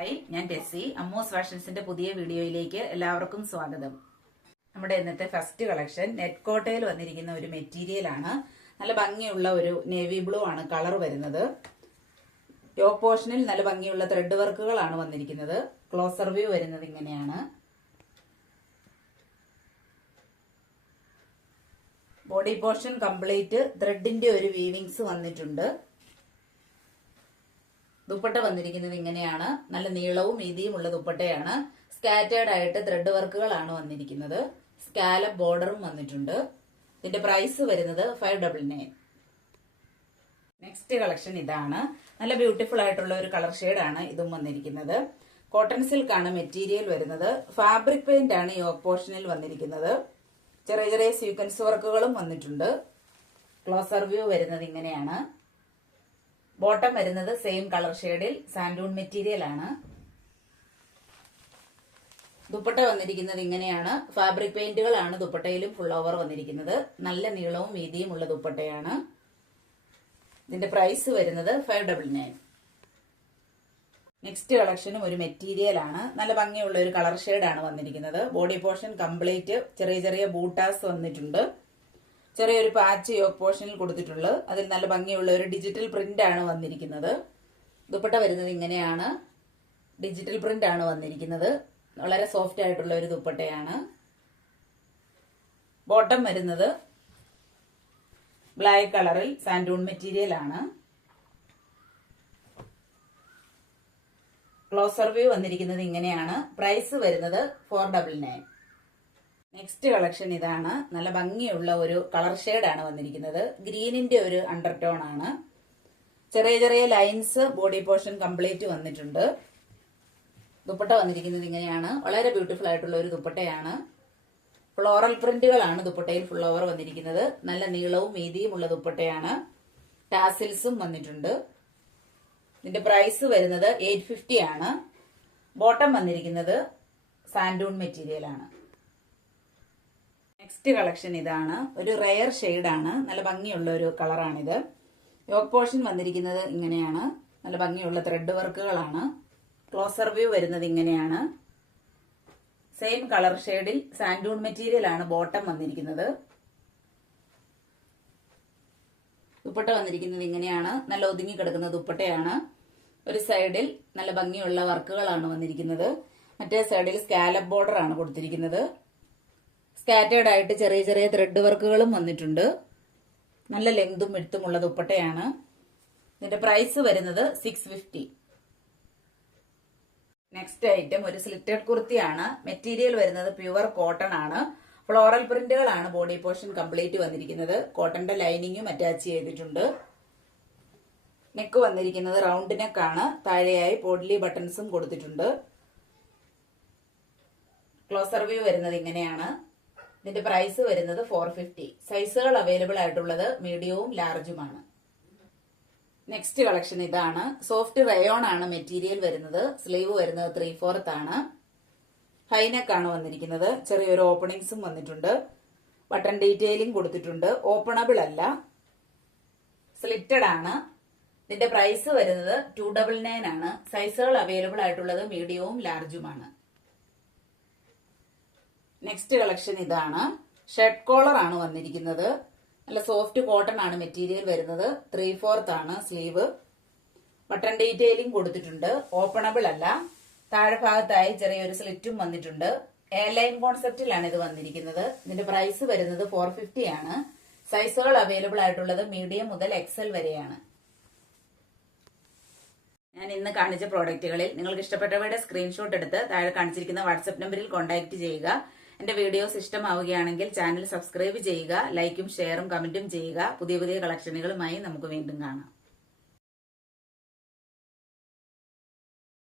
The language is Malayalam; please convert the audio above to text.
ഹായ്, ഞാൻ ടെസ്സി. അമ്മൂസ് ഫാഷൻസിന്റെ പുതിയ വീഡിയോയിലേക്ക് എല്ലാവർക്കും സ്വാഗതം. നമ്മുടെ ഇന്നത്തെ ഫസ്റ്റ് കളക്ഷൻ നെറ്റ് കോട്ടയിൽ വന്നിരിക്കുന്ന ഒരു മെറ്റീരിയൽ ആണ്. നല്ല ഭംഗിയുള്ള ഒരു നേവി ബ്ലൂ ആണ് കളർ വരുന്നത്. യോക്ക് പോർഷനിൽ നല്ല ഭംഗിയുള്ള ത്രെഡ് വർക്കുകളാണ് വന്നിരിക്കുന്നത്. ക്ലോസർ വ്യൂ വരുന്നത് ഇങ്ങനെയാണ്. ബോഡി പോർഷൻ കംപ്ലീറ്റ് ത്രെഡിന്റെ ഒരു വീവിങ്സ് വന്നിട്ടുണ്ട്. ദുപ്പട്ട വന്നിരിക്കുന്നത് ഇങ്ങനെയാണ്. നല്ല നീളവും വീതിയും ഉള്ള ദുപ്പട്ടയാണ്. സ്കാറ്റേർഡ് ആയിട്ട് ത്രെഡ് വർക്കുകളാണ് വന്നിരിക്കുന്നത്. സ്കാലപ്പ് ബോർഡറും വന്നിട്ടുണ്ട്. ഇതിന്റെ പ്രൈസ് വരുന്നത് 599. നെക്സ്റ്റ് കളക്ഷൻ ഇതാണ്. നല്ല ബ്യൂട്ടിഫുൾ ആയിട്ടുള്ള ഒരു കളർ ഷെയ്ഡാണ് ഇതും വന്നിരിക്കുന്നത്. കോട്ടൺ സിൽക്ക് ആണ് മെറ്റീരിയൽ വരുന്നത്. ഫാബ്രിക് പെയിന്റ് ആണ് യോക്ക് പോർഷനിൽ വന്നിരിക്കുന്നത്. ചെറിയ ചെറിയ സീക്വൻസ് വർക്കുകളും വന്നിട്ടുണ്ട്. ക്ലോസർ വ്യൂ വരുന്നത് ഇങ്ങനെയാണ്. ബോട്ടം വരുന്നത് സെയിം കളർ ഷെയ്ഡിൽ സാൻഡൂൺ മെറ്റീരിയൽ ആണ്. ദുപ്പട്ട വന്നിരിക്കുന്നത് ഇങ്ങനെയാണ്. ഫാബ്രിക് പെയിന്റുകളാണ് ദുപ്പട്ടയിലും ഫുൾ ഓവർ വന്നിരിക്കുന്നത്. നല്ല നീളവും വീതിയും ഉള്ള ദുപ്പട്ടയാണ്. ഇതിന്റെ പ്രൈസ് വരുന്നത് 599. നെക്സ്റ്റ് കളക്ഷനും ഒരു മെറ്റീരിയൽ ആണ്. നല്ല ഭംഗിയുള്ള ഒരു കളർ ഷെയ്ഡാണ് വന്നിരിക്കുന്നത്. ബോഡി പോർഷൻ കംപ്ലീറ്റ് ചെറിയ ചെറിയ ബൂട്ടാസ് വന്നിട്ടുണ്ട്. ചെറിയൊരു പാച്ച് യോക്ക് പോർഷനിൽ കൊടുത്തിട്ടുള്ളത്. അതിൽ നല്ല ഭംഗിയുള്ള ഒരു ഡിജിറ്റൽ പ്രിന്റ് ആണ് വന്നിരിക്കുന്നത്. ദുപ്പട്ട വരുന്നത് ഇങ്ങനെയാണ്. ഡിജിറ്റൽ പ്രിന്റ് ആണ് വന്നിരിക്കുന്നത്. വളരെ സോഫ്റ്റ് ആയിട്ടുള്ള ഒരു ദുപ്പട്ടയാണ്. ബോട്ടം വരുന്നത് ബ്ലാക്ക് കളറിൽ സാൻഡൂൺ മെറ്റീരിയൽ ആണ്. ക്ലോസർ വ്യൂ വന്നിരിക്കുന്നത് ഇങ്ങനെയാണ്. പ്രൈസ് വരുന്നത് 499. നെക്സ്റ്റ് കളക്ഷൻ ഇതാണ്. നല്ല ഭംഗിയുള്ള ഒരു കളർ ഷെയ്ഡാണ് വന്നിരിക്കുന്നത്. ഗ്രീനിന്റെ ഒരു അണ്ടർടോൺ ആണ്. ചെറിയ ചെറിയ ലൈൻസ് ബോഡി പോർഷൻ കംപ്ലീറ്റ് വന്നിട്ടുണ്ട്. ദുപ്പട്ട വന്നിരിക്കുന്നത് ഇങ്ങനെയാണ്. വളരെ ബ്യൂട്ടിഫുൾ ആയിട്ടുള്ള ഒരു ദുപ്പട്ടയാണ്. ഫ്ലോറൽ പ്രിന്റുകളാണ് ദുപ്പട്ടയിൽ ഫുൾ ഓവർ വന്നിരിക്കുന്നത്. നല്ല നീളവും വീതിയും ഉള്ള ദുപ്പട്ടയാണ്. ടാസിൽസും വന്നിട്ടുണ്ട്. ഇതിന്റെ പ്രൈസ് വരുന്നത് 850 ആണ്. ബോട്ടം വന്നിരിക്കുന്നത് സാൻഡൂൺ മെറ്റീരിയൽ ആണ്. നെക്സ്റ്റ് കളക്ഷൻ ഇതാണ്. ഒരു റെയർ ഷെയ്ഡാണ്. നല്ല ഭംഗിയുള്ള ഒരു കളറാണിത്. യോക്ക് പോർഷൻ വന്നിരിക്കുന്നത് ഇങ്ങനെയാണ്. നല്ല ഭംഗിയുള്ള ത്രെഡ് വർക്കുകളാണ്. ക്ലോസർ വ്യൂ വരുന്നത് ഇങ്ങനെയാണ്. സെയിം കളർ ഷെയ്ഡിൽ സാൻഡൂൺ മെറ്റീരിയൽ ആണ് ബോട്ടം വന്നിരിക്കുന്നത്. ദുപ്പട്ട വന്നിരിക്കുന്നത് ഇങ്ങനെയാണ്. നല്ല ഒതുങ്ങി കിടക്കുന്ന ദുപ്പട്ടയാണ്. ഒരു സൈഡിൽ നല്ല ഭംഗിയുള്ള വർക്കുകളാണ് വന്നിരിക്കുന്നത്. മറ്റേ സൈഡിൽ സ്കാലപ്പ് ബോർഡർ ആണ് കൊടുത്തിരിക്കുന്നത്. സ്കാറ്റേർഡ് ആയിട്ട് ചെറിയ ചെറിയ ത്രെഡ് വർക്കുകളും വന്നിട്ടുണ്ട്. നല്ല ലെങ്തും വിഡ്ത്തുമുള്ള ദുപ്പട്ടയാണ്. ഇതിന്റെ പ്രൈസ് വരുന്നത് 650. നെക്സ്റ്റ് ഐറ്റം ഒരു സ്ലിറ്റഡ് കുർത്തിയാണ്. മെറ്റീരിയൽ വരുന്നത് പ്യുവർ കോട്ടൺ ആണ്. ഫ്ലോറൽ പ്രിന്റുകളാണ് ബോഡി പോർഷൻ കംപ്ലീറ്റ് വന്നിരിക്കുന്നത്. കോട്ടന്റെ ലൈനിങ്ങും അറ്റാച്ച് ചെയ്തിട്ടുണ്ട്. നെക്ക് വന്നിരിക്കുന്നത് റൗണ്ട് നെക്കാണ്. താഴെയായി പോഡ്ലി ബട്ടൺസും കൊടുത്തിട്ടുണ്ട്. ക്ലോസർ വ്യൂ വരുന്നത് ഇങ്ങനെയാണ്. ഇതിന്റെ പ്രൈസ് വരുന്നത് 450. സൈസുകൾ അവൈലബിൾ ആയിട്ടുള്ളത് മീഡിയവും ലാർജുമാണ്. നെക്സ്റ്റ് കളക്ഷൻ ഇതാണ്. സോഫ്റ്റ് റയോൺ ആണ് മെറ്റീരിയൽ വരുന്നത്. സ്ലീവ് വരുന്നത് 3/4 ആണ്. ഹൈനെക്ക് ആണ് വന്നിരിക്കുന്നത്. ചെറിയൊരു ഓപ്പണിങ്സും വന്നിട്ടുണ്ട്. ബട്ടൺ ഡീറ്റെയിലിംഗ് കൊടുത്തിട്ടുണ്ട്. ഓപ്പണബിൾ അല്ല, സ്ലിറ്റഡ് ആണ്. ഇതിന്റെ പ്രൈസ് വരുന്നത് 299 ആണ്. സൈസുകൾ അവൈലബിൾ ആയിട്ടുള്ളത് മീഡിയവും ലാർജുമാണ്. നെക്സ്റ്റ് കളക്ഷൻ ഇതാണ്. ഷർട്ട് കോളർ ആണ് വന്നിരിക്കുന്നത്. നല്ല സോഫ്റ്റ് കോട്ടൺ ആണ് മെറ്റീരിയൽ വരുന്നത്. 3/4 ആണ് സ്ലീവ്. ബട്ടൺ ഡീറ്റെയിലിംഗ് കൊടുത്തിട്ടുണ്ട്. ഓപ്പണബിൾ അല്ല. താഴെ ഭാഗത്തായി ചെറിയൊരു സ്ലിറ്റും വന്നിട്ടുണ്ട്. എയർ ലൈൻ കോൺസെപ്റ്റിലാണ് ഇത് വന്നിരിക്കുന്നത്. ഇതിന്റെ പ്രൈസ് വരുന്നത് 450 ആണ്. സൈസുകൾ അവൈലബിൾ ആയിട്ടുള്ളത് മീഡിയം മുതൽ XL വരെയാണ്. ഞാൻ ഇന്ന് കാണിച്ച പ്രോഡക്റ്റുകളിൽ നിങ്ങൾക്ക് ഇഷ്ടപ്പെട്ടവയുടെ സ്ക്രീൻഷോട്ട് എടുത്ത് താഴെ കാണിച്ചിരിക്കുന്ന വാട്സ്ആപ്പ് നമ്പറിൽ കോൺടാക്ട് ചെയ്യുക. എന്റെ വീഡിയോസ് ഇഷ്ടമാവുകയാണെങ്കിൽ ചാനൽ സബ്സ്ക്രൈബ് ചെയ്യുക. ലൈക്കും ഷെയറും കമന്റും ചെയ്യുക. പുതിയ പുതിയ കളക്ഷനുകളുമായി നമുക്ക് വീണ്ടും കാണാം.